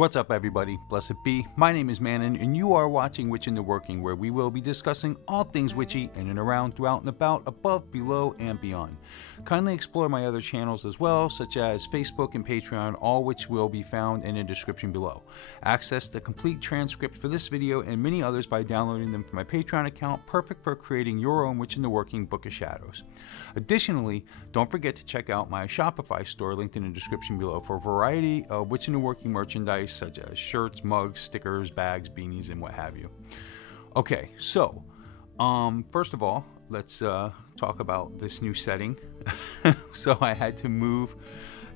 What's up, everybody? Blessed be. My name is Mannun, and you are watching Witch in the Working, where we will be discussing all things witchy in and around, throughout and about, above, below, and beyond. Kindly explore my other channels as well, such as Facebook and Patreon, all which will be found in the description below. Access the complete transcript for this video and many others by downloading them from my Patreon account, perfect for creating your own Witch in the Working Book of Shadows. Additionally, don't forget to check out my Shopify store linked in the description below for a variety of Witch in the Working merchandise such as shirts, mugs, stickers, bags, beanies, and what have you. Okay, so first of all, let's talk about this new setting. So I had to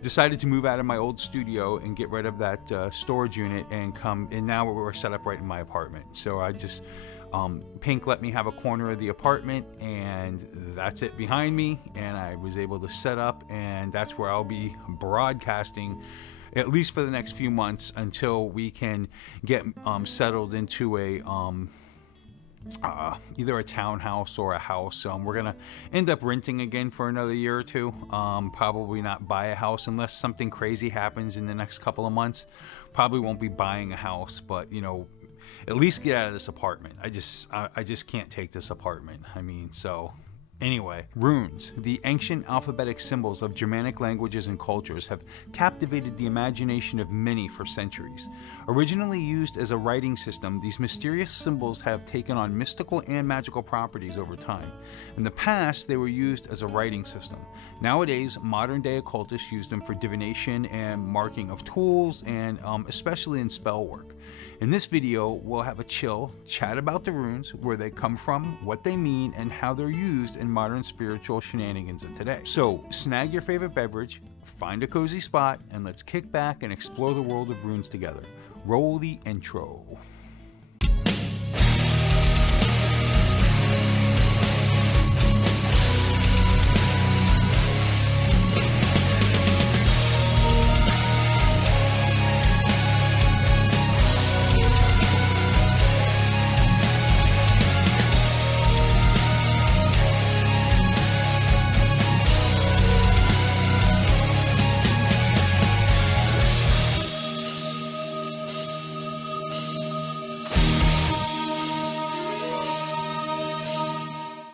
decided to move out of my old studio and get rid of that storage unit and now we're set up right in my apartment. So I just Pink let me have a corner of the apartment, and that's it behind me, and I was able to set up, and that's where I'll be broadcasting at least for the next few months until we can get settled into either a townhouse or a house. We're gonna end up renting again for another year or two. Probably not buy a house unless something crazy happens in the next couple of months. Probably won't be buying a house, but you know, at least get out of this apartment. I just can't take this apartment. I mean, so anyway, runes, the ancient alphabetic symbols of Germanic languages and cultures, have captivated the imagination of many for centuries. Originally used as a writing system, these mysterious symbols have taken on mystical and magical properties over time. In the past, they were used as a writing system. Nowadays, modern-day occultists use them for divination and marking of tools, and especially in spell work. In this video, we'll have a chill chat about the runes, where they come from, what they mean, and how they're used in modern spiritual shenanigans of today. So snag your favorite beverage, find a cozy spot, and let's kick back and explore the world of runes together. Roll the intro.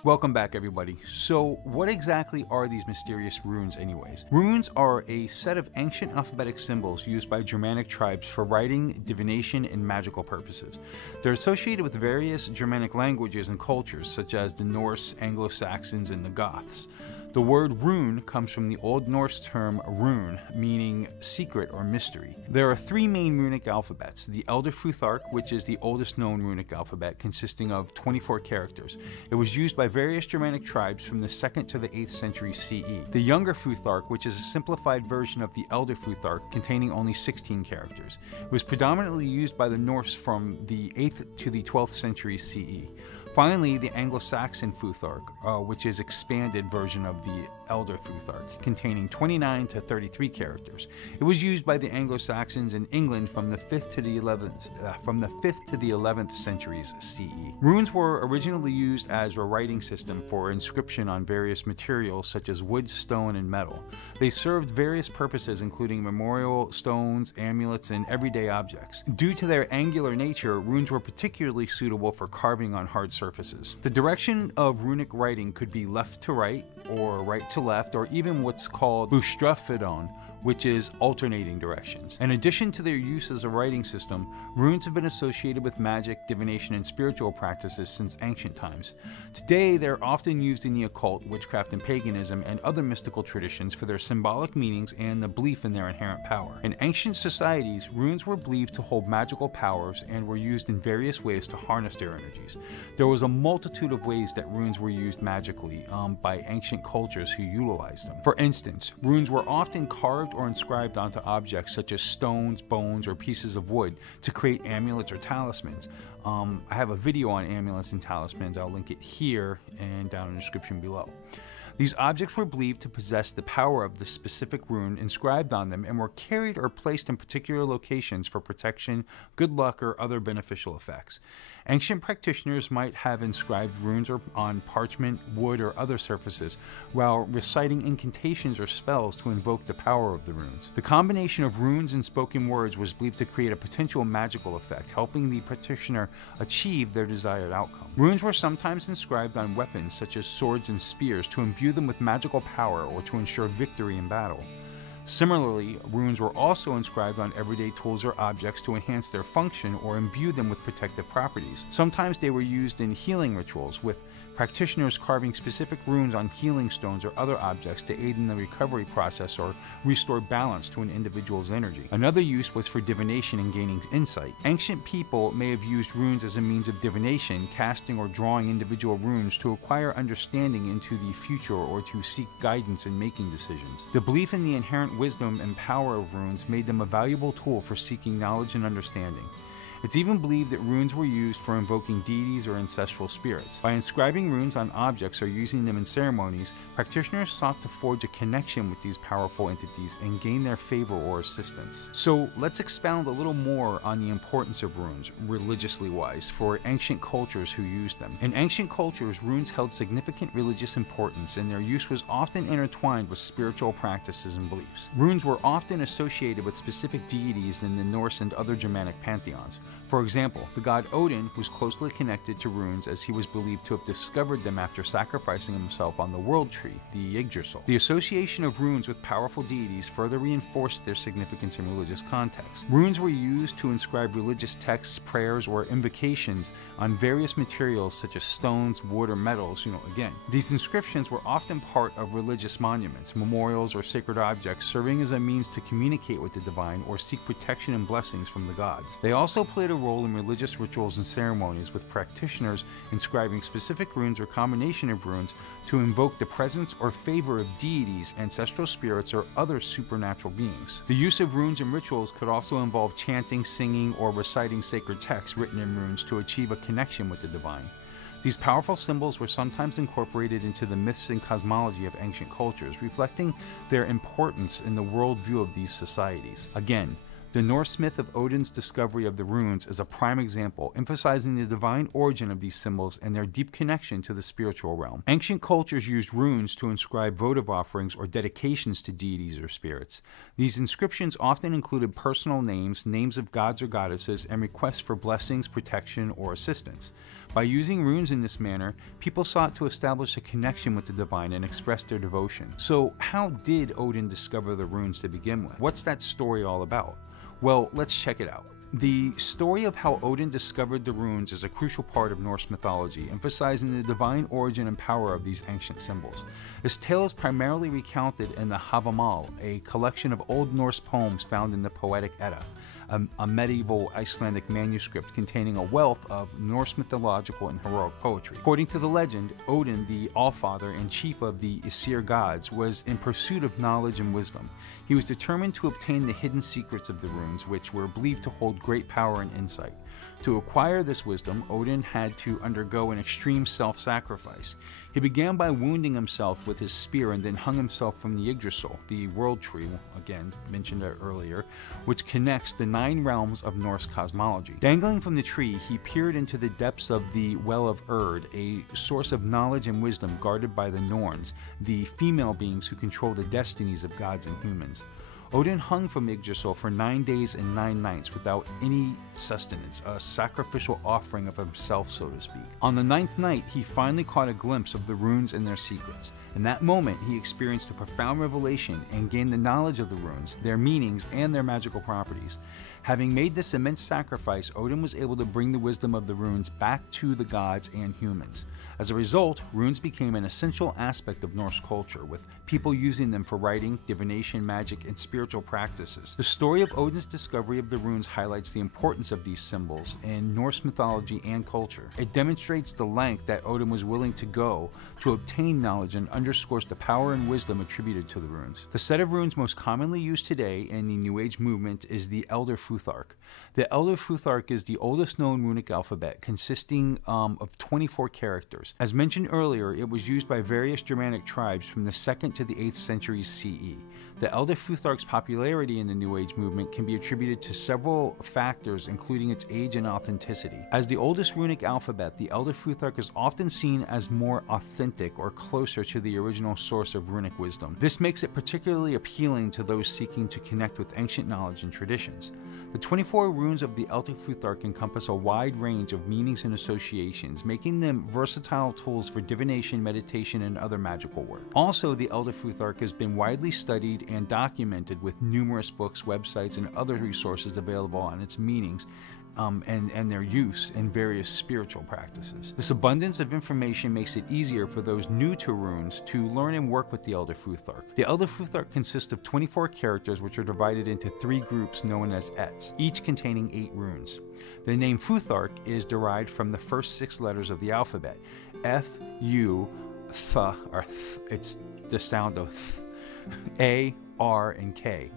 Welcome back, everybody. So what exactly are these mysterious runes anyways? Runes are a set of ancient alphabetic symbols used by Germanic tribes for writing, divination, and magical purposes. They're associated with various Germanic languages and cultures such as the Norse, Anglo-Saxons, and the Goths. The word rune comes from the Old Norse term rune, meaning secret or mystery. There are three main runic alphabets: the Elder Futhark, which is the oldest known runic alphabet, consisting of 24 characters. It was used by various Germanic tribes from the 2nd to the 8th century CE. The Younger Futhark, which is a simplified version of the Elder Futhark, containing only 16 characters. It was predominantly used by the Norse from the 8th to the 12th century CE. Finally, the Anglo-Saxon Futhark, which is expanded version of the Elder Futhark, containing 29 to 33 characters. It was used by the Anglo-Saxons in England from the 5th to the 11th centuries CE. Runes were originally used as a writing system for inscription on various materials such as wood, stone, and metal. They served various purposes, including memorial stones, amulets, and everyday objects. Due to their angular nature, runes were particularly suitable for carving on hard surfaces. The direction of runic writing could be left to right, or right to left, or even what's called bostrafidon, which is alternating directions. In addition to their use as a writing system, runes have been associated with magic, divination, and spiritual practices since ancient times. Today, they're often used in the occult, witchcraft, and paganism, and other mystical traditions for their symbolic meanings and the belief in their inherent power. In ancient societies, runes were believed to hold magical powers and were used in various ways to harness their energies. There was a multitude of ways that runes were used magically by ancient cultures who utilized them. For instance, runes were often carved or inscribed onto objects such as stones, bones, or pieces of wood to create amulets or talismans. I have a video on amulets and talismans. I'll link it here and down in the description below. These objects were believed to possess the power of the specific rune inscribed on them and were carried or placed in particular locations for protection, good luck, or other beneficial effects. Ancient practitioners might have inscribed runes on parchment, wood, or other surfaces, while reciting incantations or spells to invoke the power of the runes. The combination of runes and spoken words was believed to create a potential magical effect, helping the practitioner achieve their desired outcome. Runes were sometimes inscribed on weapons such as swords and spears to imbue them with magical power or to ensure victory in battle. Similarly, runes were also inscribed on everyday tools or objects to enhance their function or imbue them with protective properties. Sometimes they were used in healing rituals, with practitioners carving specific runes on healing stones or other objects to aid in the recovery process or restore balance to an individual's energy. Another use was for divination and gaining insight. Ancient people may have used runes as a means of divination, casting or drawing individual runes to acquire understanding into the future or to seek guidance in making decisions. The belief in the inherent wisdom and power of runes made them a valuable tool for seeking knowledge and understanding. It's even believed that runes were used for invoking deities or ancestral spirits. By inscribing runes on objects or using them in ceremonies, practitioners sought to forge a connection with these powerful entities and gain their favor or assistance. So let's expound a little more on the importance of runes, religiously wise, for ancient cultures who used them. In ancient cultures, runes held significant religious importance, and their use was often intertwined with spiritual practices and beliefs. Runes were often associated with specific deities in the Norse and other Germanic pantheons. For example, the god Odin was closely connected to runes, as he was believed to have discovered them after sacrificing himself on the world tree, the Yggdrasil. The association of runes with powerful deities further reinforced their significance in religious context. Runes were used to inscribe religious texts, prayers, or invocations on various materials such as stones, wood, or metals. Again, these inscriptions were often part of religious monuments, memorials, or sacred objects, serving as a means to communicate with the divine or seek protection and blessings from the gods. They also played a role in religious rituals and ceremonies, with practitioners inscribing specific runes or combination of runes to invoke the presence or favor of deities, ancestral spirits, or other supernatural beings. The use of runes in rituals could also involve chanting, singing, or reciting sacred texts written in runes to achieve a connection with the divine. These powerful symbols were sometimes incorporated into the myths and cosmology of ancient cultures, reflecting their importance in the worldview of these societies. Again, the Norse myth of Odin's discovery of the runes is a prime example, emphasizing the divine origin of these symbols and their deep connection to the spiritual realm. Ancient cultures used runes to inscribe votive offerings or dedications to deities or spirits. These inscriptions often included personal names, names of gods or goddesses, and requests for blessings, protection, or assistance. By using runes in this manner, people sought to establish a connection with the divine and express their devotion. So, how did Odin discover the runes to begin with? What's that story all about? Well, let's check it out. The story of how Odin discovered the runes is a crucial part of Norse mythology, emphasizing the divine origin and power of these ancient symbols. This tale is primarily recounted in the Havamal, a collection of Old Norse poems found in the Poetic Edda, a medieval Icelandic manuscript containing a wealth of Norse mythological and heroic poetry. According to the legend, Odin, the Allfather and chief of the Aesir gods, was in pursuit of knowledge and wisdom. He was determined to obtain the hidden secrets of the runes, which were believed to hold great power and insight. To acquire this wisdom, Odin had to undergo an extreme self-sacrifice. He began by wounding himself with his spear and then hung himself from the Yggdrasil, the world tree, again mentioned earlier, which connects the 9 realms of Norse cosmology. Dangling from the tree, he peered into the depths of the Well of Rd, a source of knowledge and wisdom guarded by the Norns, the female beings who control the destinies of gods and humans. Odin hung from Yggdrasil for 9 days and 9 nights without any sustenance, a sacrificial offering of himself, so to speak. On the 9th night, he finally caught a glimpse of the runes and their secrets. In that moment, he experienced a profound revelation and gained the knowledge of the runes, their meanings, and their magical properties. Having made this immense sacrifice, Odin was able to bring the wisdom of the runes back to the gods and humans. As a result, runes became an essential aspect of Norse culture, with people using them for writing, divination, magic, and spiritual practices. The story of Odin's discovery of the runes highlights the importance of these symbols in Norse mythology and culture. It demonstrates the length that Odin was willing to go to obtain knowledge and underscores the power and wisdom attributed to the runes. The set of runes most commonly used today in the New Age movement is the Elder Futhark. The Elder Futhark is the oldest known runic alphabet, consisting of 24 characters. characters. As mentioned earlier, it was used by various Germanic tribes from the 2nd to the 8th centuries CE. The Elder Futhark's popularity in the New Age movement can be attributed to several factors, including its age and authenticity. As the oldest runic alphabet, the Elder Futhark is often seen as more authentic or closer to the original source of runic wisdom. This makes it particularly appealing to those seeking to connect with ancient knowledge and traditions. The 24 runes of the Elder Futhark encompass a wide range of meanings and associations, making them versatile tools for divination, meditation, and other magical work. Also, the Elder Futhark has been widely studied and documented with numerous books, websites, and other resources available on its meanings and their use in various spiritual practices. This abundance of information makes it easier for those new to runes to learn and work with the Elder Futhark. The Elder Futhark consists of 24 characters, which are divided into 3 groups known as Ets, each containing 8 runes. The name Futhark is derived from the first 6 letters of the alphabet: F, U, Th, or th, it's the sound of th, A, R, and K.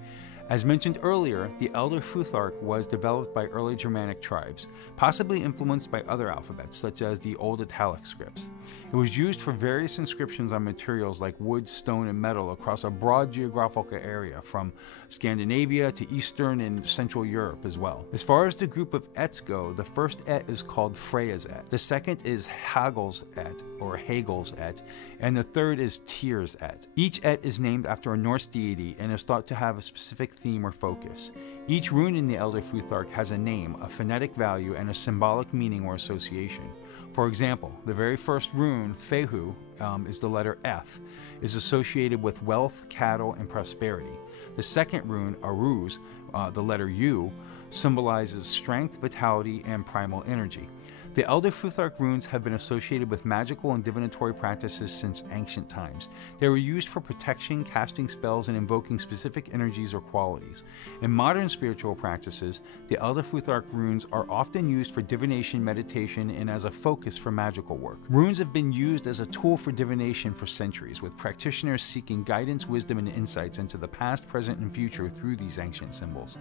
As mentioned earlier, the Elder Futhark was developed by early Germanic tribes, possibly influenced by other alphabets, such as the Old Italic scripts. It was used for various inscriptions on materials like wood, stone, and metal across a broad geographical area, from Scandinavia to Eastern and Central Europe as well. As far as the group of Ets go, the first Et is called Freya's Et, the second is Hagel's Et, or Hagel's Et, and the third is Tyr's Et. Each Et is named after a Norse deity and is thought to have a specific theme or focus. Each rune in the Elder Futhark has a name, a phonetic value, and a symbolic meaning or association. For example, the very first rune, Fehu, is the letter F, is associated with wealth, cattle, and prosperity. The second rune, Aruz, the letter U, symbolizes strength, vitality, and primal energy. The Elder Futhark runes have been associated with magical and divinatory practices since ancient times. They were used for protection, casting spells, and invoking specific energies or qualities. In modern spiritual practices, the Elder Futhark runes are often used for divination, meditation, and as a focus for magical work. Runes have been used as a tool for divination for centuries, with practitioners seeking guidance, wisdom, and insights into the past, present, and future through these ancient symbols.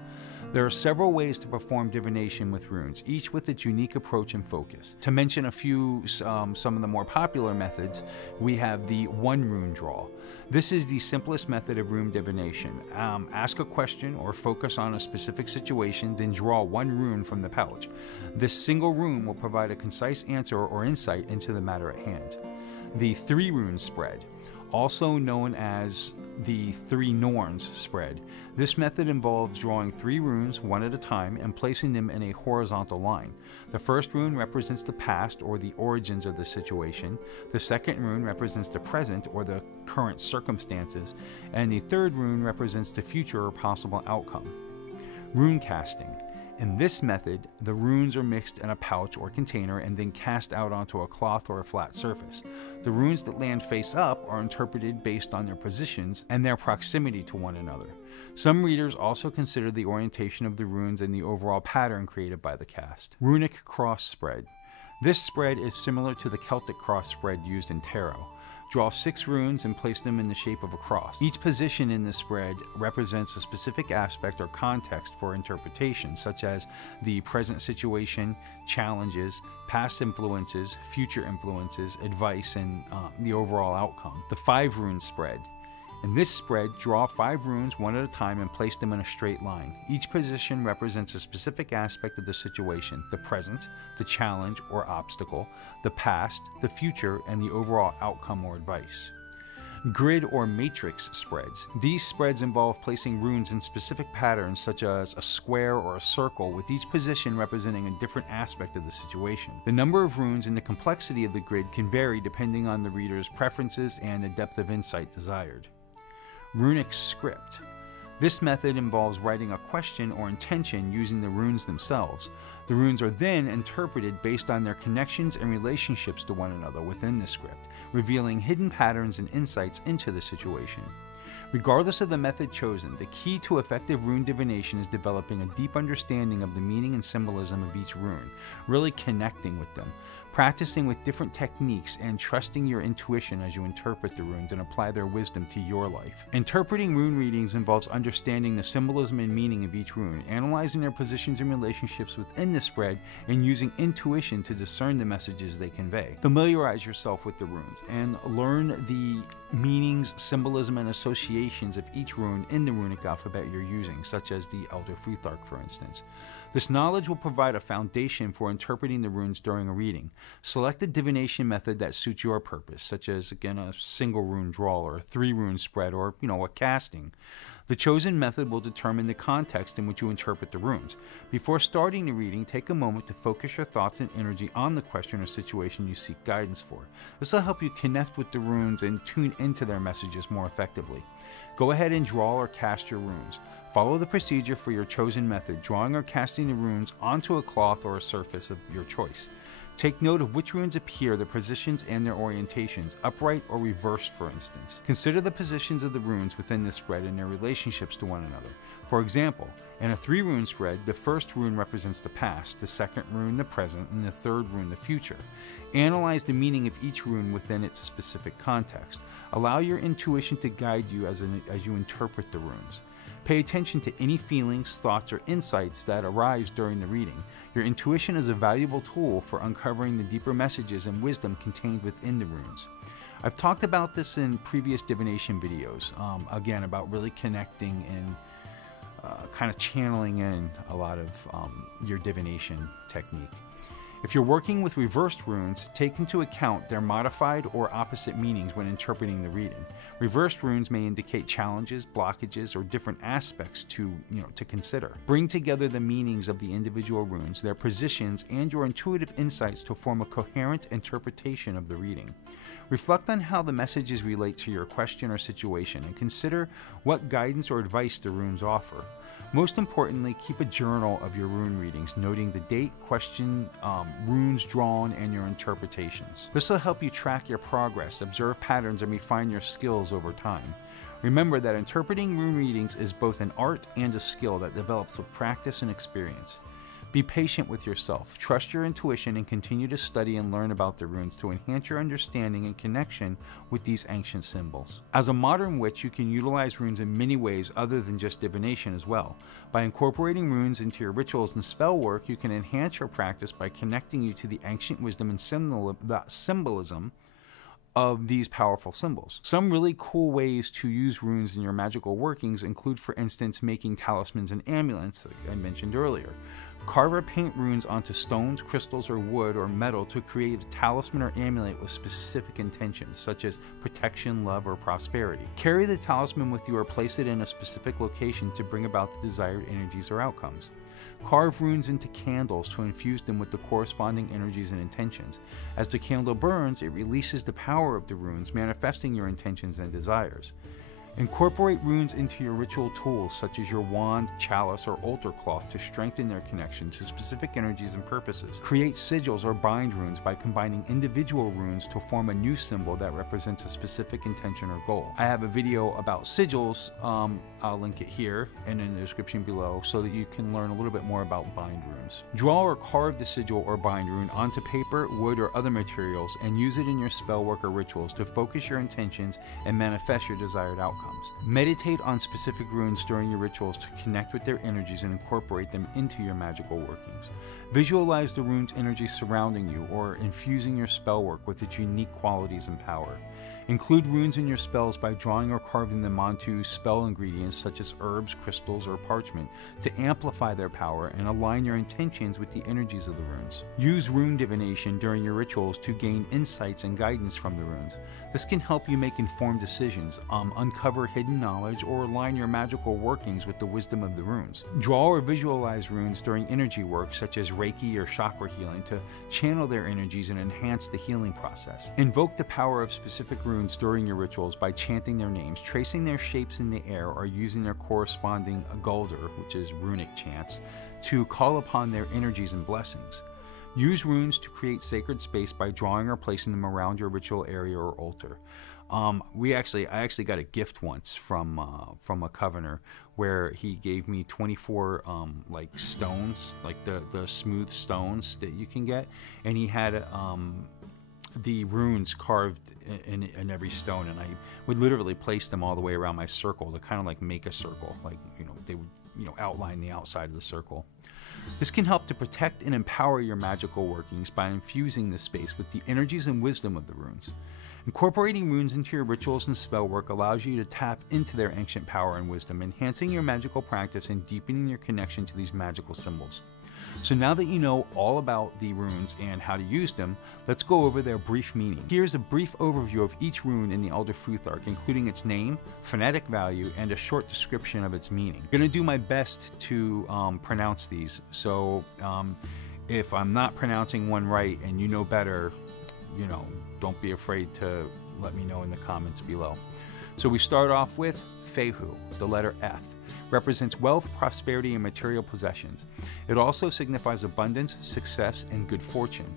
There are several ways to perform divination with runes, each with its unique approach and focus. To mention a few, some of the more popular methods, we have the one rune draw. This is the simplest method of rune divination. Ask a question or focus on a specific situation, then draw one rune from the pouch. This single rune will provide a concise answer or insight into the matter at hand. The 3 rune spread, also known as the 3 Norns spread. This method involves drawing 3 runes one at a time and placing them in a horizontal line. The first rune represents the past or the origins of the situation. The second rune represents the present or the current circumstances. And the third rune represents the future or possible outcome. Rune casting. In this method, the runes are mixed in a pouch or container and then cast out onto a cloth or a flat surface. The runes that land face up are interpreted based on their positions and their proximity to one another. Some readers also consider the orientation of the runes and the overall pattern created by the cast. Runic cross spread. This spread is similar to the Celtic cross spread used in tarot. Draw 6 runes and place them in the shape of a cross. Each position in the spread represents a specific aspect or context for interpretation, such as the present situation, challenges, past influences, future influences, advice, and the overall outcome. The 5 rune spread. In this spread, draw 5 runes one at a time and place them in a straight line. Each position represents a specific aspect of the situation: the present, the challenge or obstacle, the past, the future, and the overall outcome or advice. Grid or matrix spreads. These spreads involve placing runes in specific patterns, such as a square or a circle, with each position representing a different aspect of the situation. The number of runes and the complexity of the grid can vary depending on the reader's preferences and the depth of insight desired. Runic script. This method involves writing a question or intention using the runes themselves. The runes are then interpreted based on their connections and relationships to one another within the script, revealing hidden patterns and insights into the situation. Regardless of the method chosen, the key to effective rune divination is developing a deep understanding of the meaning and symbolism of each rune, really connecting with them. practicing with different techniques and trusting your intuition as you interpret the runes and apply their wisdom to your life. Interpreting rune readings involves understanding the symbolism and meaning of each rune, analyzing their positions and relationships within the spread, and using intuition to discern the messages they convey. Familiarize yourself with the runes and learn the meanings, symbolism, and associations of each rune in the runic alphabet you're using, such as the Elder Futhark, for instance. This knowledge will provide a foundation for interpreting the runes during a reading. Select a divination method that suits your purpose, such as, again, a single rune draw or a 3-rune spread, or, a casting. The chosen method will determine the context in which you interpret the runes. Before starting the reading, take a moment to focus your thoughts and energy on the question or situation you seek guidance for. This will help you connect with the runes and tune into their messages more effectively. Go ahead and draw or cast your runes. Follow the procedure for your chosen method, drawing or casting the runes onto a cloth or a surface of your choice. Take note of which runes appear, their positions, and their orientations, upright or reversed, for instance. Consider the positions of the runes within the spread and their relationships to one another. For example, in a 3-rune spread, the first rune represents the past, the second rune the present, and the third rune the future. Analyze the meaning of each rune within its specific context. Allow your intuition to guide you as you interpret the runes. Pay attention to any feelings, thoughts, or insights that arise during the reading. Your intuition is a valuable tool for uncovering the deeper messages and wisdom contained within the runes. I've talked about this in previous divination videos, again, about really connecting and kind of channeling in a lot of your divination technique. If you're working with reversed runes, take into account their modified or opposite meanings when interpreting the reading. Reversed runes may indicate challenges, blockages, or different aspects to consider. Bring together the meanings of the individual runes, their positions, and your intuitive insights to form a coherent interpretation of the reading. Reflect on how the messages relate to your question or situation, and consider what guidance or advice the runes offer. Most importantly, keep a journal of your rune readings, noting the date, question, runes drawn, and your interpretations. This will help you track your progress, observe patterns, and refine your skills over time. Remember that interpreting rune readings is both an art and a skill that develops with practice and experience. Be patient with yourself, trust your intuition, and continue to study and learn about the runes to enhance your understanding and connection with these ancient symbols. As a modern witch, you can utilize runes in many ways other than just divination as well. By incorporating runes into your rituals and spell work, you can enhance your practice by connecting you to the ancient wisdom and symbolism of these powerful symbols. Some really cool ways to use runes in your magical workings include, for instance, making talismans and amulets, like I mentioned earlier. Carve or paint runes onto stones, crystals, or wood or metal to create a talisman or amulet with specific intentions, such as protection, love, or prosperity. Carry the talisman with you or place it in a specific location to bring about the desired energies or outcomes. Carve runes into candles to infuse them with the corresponding energies and intentions. As the candle burns, it releases the power of the runes, manifesting your intentions and desires. Incorporate runes into your ritual tools, such as your wand, chalice, or altar cloth, to strengthen their connection to specific energies and purposes. Create sigils or bind runes by combining individual runes to form a new symbol that represents a specific intention or goal. I have a video about sigils, I'll link it here and in the description below so that you can learn a little bit more about bind runes. Draw or carve the sigil or bind rune onto paper, wood, or other materials and use it in your spell work or rituals to focus your intentions and manifest your desired outcomes. Meditate on specific runes during your rituals to connect with their energies and incorporate them into your magical workings. Visualize the rune's energy surrounding you or infusing your spell work with its unique qualities and power. Include runes in your spells by drawing or carving them onto spell ingredients such as herbs, crystals, or parchment to amplify their power and align your intentions with the energies of the runes. Use rune divination during your rituals to gain insights and guidance from the runes. This can help you make informed decisions, uncover hidden knowledge, or align your magical workings with the wisdom of the runes. Draw or visualize runes during energy work such as Reiki or chakra healing to channel their energies and enhance the healing process. Invoke the power of specific runes during your rituals by chanting their names, tracing their shapes in the air, or using their corresponding gulder, which is runic chants, to call upon their energies and blessings. Use runes to create sacred space by drawing or placing them around your ritual area or altar. I actually got a gift once from a covener where he gave me 24 like stones, like the smooth stones that you can get, and he had the runes carved in every stone, and I would literally place them all the way around my circle to kind of like make a circle, like, you know, they would, you know, outline the outside of the circle. This can help to protect and empower your magical workings by infusing the space with the energies and wisdom of the runes. Incorporating runes into your rituals and spell work allows you to tap into their ancient power and wisdom, enhancing your magical practice and deepening your connection to these magical symbols. So now that you know all about the runes and how to use them, let's go over their brief meaning. Here's a brief overview of each rune in the Elder Futhark, including its name, phonetic value, and a short description of its meaning. I'm going to do my best to pronounce these, so if I'm not pronouncing one right and you know better, you know, don't be afraid to let me know in the comments below. So we start off with Fehu, the letter F. Represents wealth, prosperity, and material possessions. It also signifies abundance, success, and good fortune.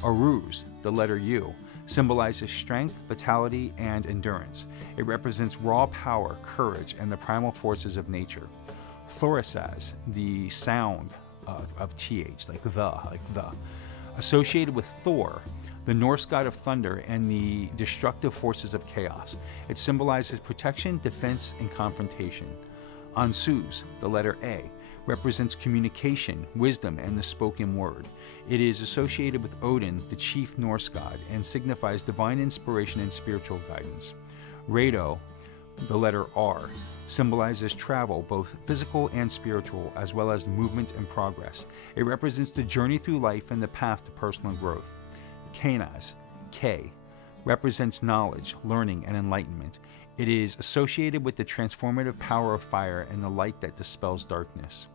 Aruz, the letter U, symbolizes strength, vitality, and endurance. It represents raw power, courage, and the primal forces of nature. Thorisaz, the sound of TH, like the. Associated with Thor, the Norse god of thunder and the destructive forces of chaos. It symbolizes protection, defense, and confrontation. Ansuz, the letter A, represents communication, wisdom, and the spoken word. It is associated with Odin, the chief Norse god, and signifies divine inspiration and spiritual guidance. Rado, the letter R, symbolizes travel, both physical and spiritual, as well as movement and progress. It represents the journey through life and the path to personal growth. Kanaz, K, represents knowledge, learning, and enlightenment. It is associated with the transformative power of fire and the light that dispels darkness.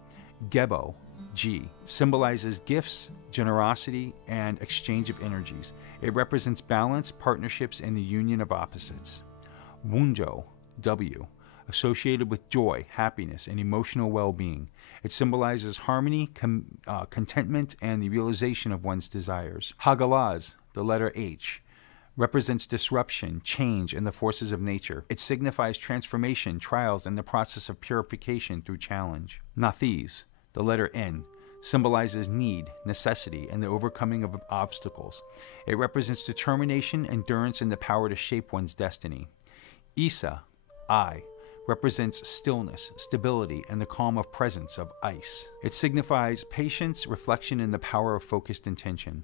Gebo, G, symbolizes gifts, generosity, and exchange of energies. It represents balance, partnerships, and the union of opposites. Wunjo, W, associated with joy, happiness, and emotional well-being. It symbolizes harmony, contentment, and the realization of one's desires. Hagalaz, the letter H, represents disruption, change, and the forces of nature. It signifies transformation, trials, and the process of purification through challenge. Nathiz, the letter N, symbolizes need, necessity, and the overcoming of obstacles. It represents determination, endurance, and the power to shape one's destiny. Isa, I, represents stillness, stability, and the calm of presence of ice. It signifies patience, reflection, and the power of focused intention.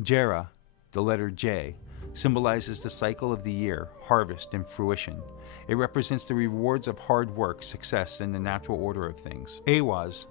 Jera, the letter J, symbolizes the cycle of the year, harvest, and fruition. It represents the rewards of hard work, success, and the natural order of things. Awaz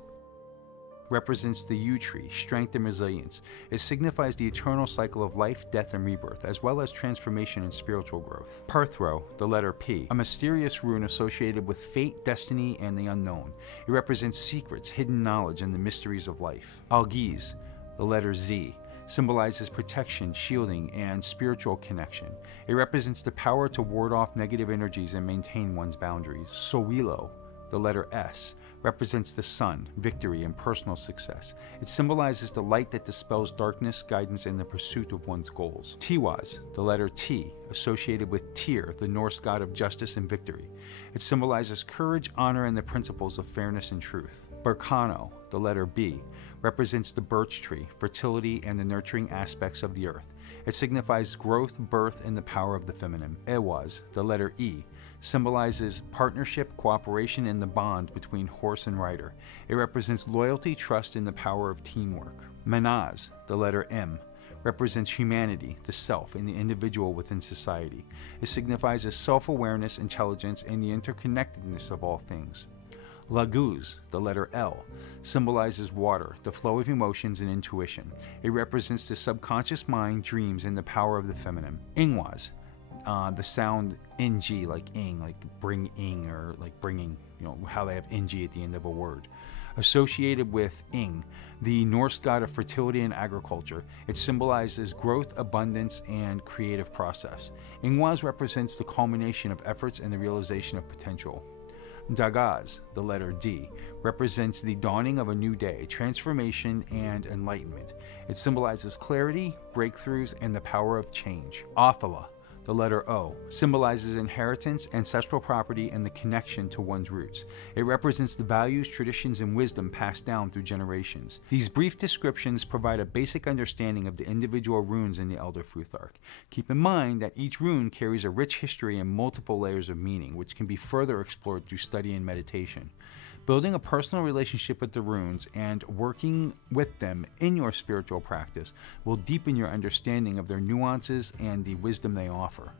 represents the yew tree, strength, and resilience. It signifies the eternal cycle of life, death, and rebirth, as well as transformation and spiritual growth. Perthro, the letter P, a mysterious rune associated with fate, destiny, and the unknown. It represents secrets, hidden knowledge, and the mysteries of life. Algiz, the letter Z, symbolizes protection, shielding, and spiritual connection. It represents the power to ward off negative energies and maintain one's boundaries. Sowilo, the letter S, represents the sun, victory, and personal success. It symbolizes the light that dispels darkness, guidance, and the pursuit of one's goals. Tiwaz, the letter T, associated with Tyr, the Norse god of justice and victory. It symbolizes courage, honor, and the principles of fairness and truth. Berkano, the letter B, represents the birch tree, fertility, and the nurturing aspects of the earth. It signifies growth, birth, and the power of the feminine. Ewaz, the letter E, symbolizes partnership, cooperation, and the bond between horse and rider. It represents loyalty, trust, and the power of teamwork. Manaz, the letter M, represents humanity, the self, and the individual within society. It signifies a self-awareness, intelligence, and the interconnectedness of all things. Laguz, the letter L, symbolizes water, the flow of emotions, and intuition. It represents the subconscious mind, dreams, and the power of the feminine. Ingwaz, the sound ng, like ing, like bring ing, or like bringing, you know, how they have ng at the end of a word. Associated with Ing, the Norse god of fertility and agriculture, it symbolizes growth, abundance, and creative process. Ingwaz represents the culmination of efforts and the realization of potential. Dagaz, the letter D, represents the dawning of a new day, transformation, and enlightenment. It symbolizes clarity, breakthroughs, and the power of change. Othala, The letter O symbolizes inheritance, ancestral property, and the connection to one's roots. It represents the values, traditions, and wisdom passed down through generations. These brief descriptions provide a basic understanding of the individual runes in the Elder Futhark. Keep in mind that each rune carries a rich history and multiple layers of meaning, which can be further explored through study and meditation. Building a personal relationship with the runes and working with them in your spiritual practice will deepen your understanding of their nuances and the wisdom they offer.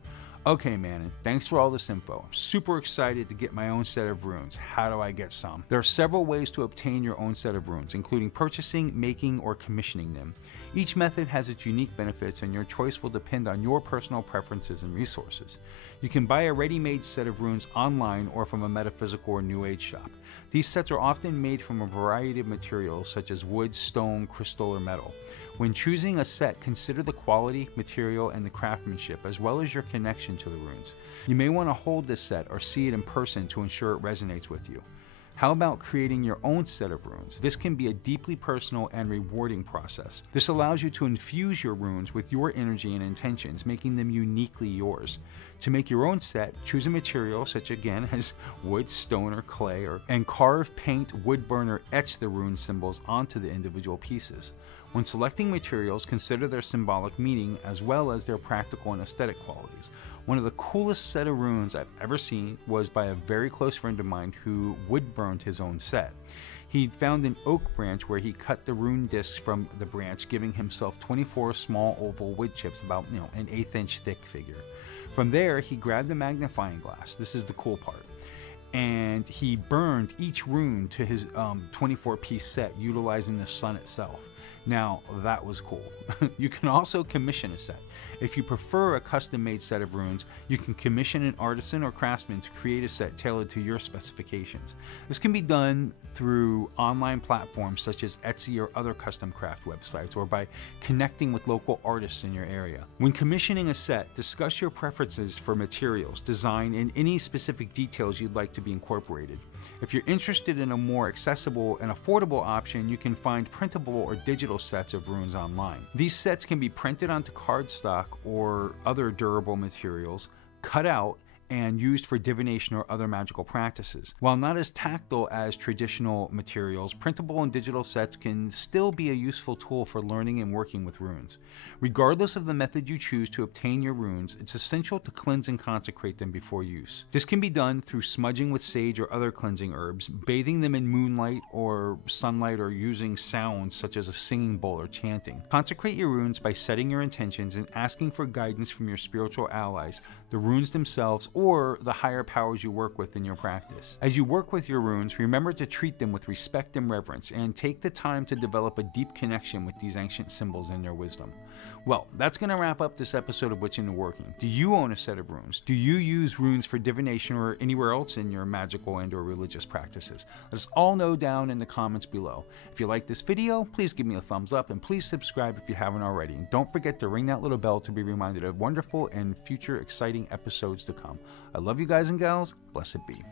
Okay, Mannun, thanks for all this info. I'm super excited to get my own set of runes. How do I get some? There are several ways to obtain your own set of runes, including purchasing, making, or commissioning them. Each method has its unique benefits, and your choice will depend on your personal preferences and resources. You can buy a ready-made set of runes online or from a metaphysical or New Age shop. These sets are often made from a variety of materials such as wood, stone, crystal, or metal. When choosing a set, consider the quality, material, and the craftsmanship, as well as your connection to the runes. You may want to hold this set or see it in person to ensure it resonates with you. How about creating your own set of runes? This can be a deeply personal and rewarding process. This allows you to infuse your runes with your energy and intentions, making them uniquely yours. To make your own set, choose a material such again as wood, stone, or clay, and carve, paint, wood burn, or etch the rune symbols onto the individual pieces. When selecting materials, consider their symbolic meaning as well as their practical and aesthetic qualities. One of the coolest set of runes I've ever seen was by a very close friend of mine who wood burned his own set. He'd found an oak branch where he cut the rune discs from the branch, giving himself 24 small oval wood chips about an 1/8 inch thick figure. From there, he grabbed a magnifying glass. This is the cool part. And he burned each rune to his 24-piece set utilizing the sun itself. Now, that was cool. You can also commission a set. If you prefer a custom-made set of runes, you can commission an artisan or craftsman to create a set tailored to your specifications. This can be done through online platforms such as Etsy or other custom craft websites, or by connecting with local artists in your area. When commissioning a set, discuss your preferences for materials, design, and any specific details you'd like to be incorporated. If you're interested in a more accessible and affordable option, you can find printable or digital sets of runes online. These sets can be printed onto cardstock or other durable materials, cut out, and used for divination or other magical practices. While not as tactile as traditional materials, printable and digital sets can still be a useful tool for learning and working with runes. Regardless of the method you choose to obtain your runes, it's essential to cleanse and consecrate them before use. This can be done through smudging with sage or other cleansing herbs, bathing them in moonlight or sunlight, or using sounds such as a singing bowl or chanting. Consecrate your runes by setting your intentions and asking for guidance from your spiritual allies, the runes themselves, or the higher powers you work with in your practice. As you work with your runes, remember to treat them with respect and reverence, and take the time to develop a deep connection with these ancient symbols and their wisdom. Well, that's going to wrap up this episode of Witching and Working. Do you own a set of runes? Do you use runes for divination or anywhere else in your magical and or religious practices? Let us all know down in the comments below. If you like this video, please give me a thumbs up, and please subscribe if you haven't already. And don't forget to ring that little bell to be reminded of wonderful and future exciting episodes to come. I love you guys and gals. Blessed be.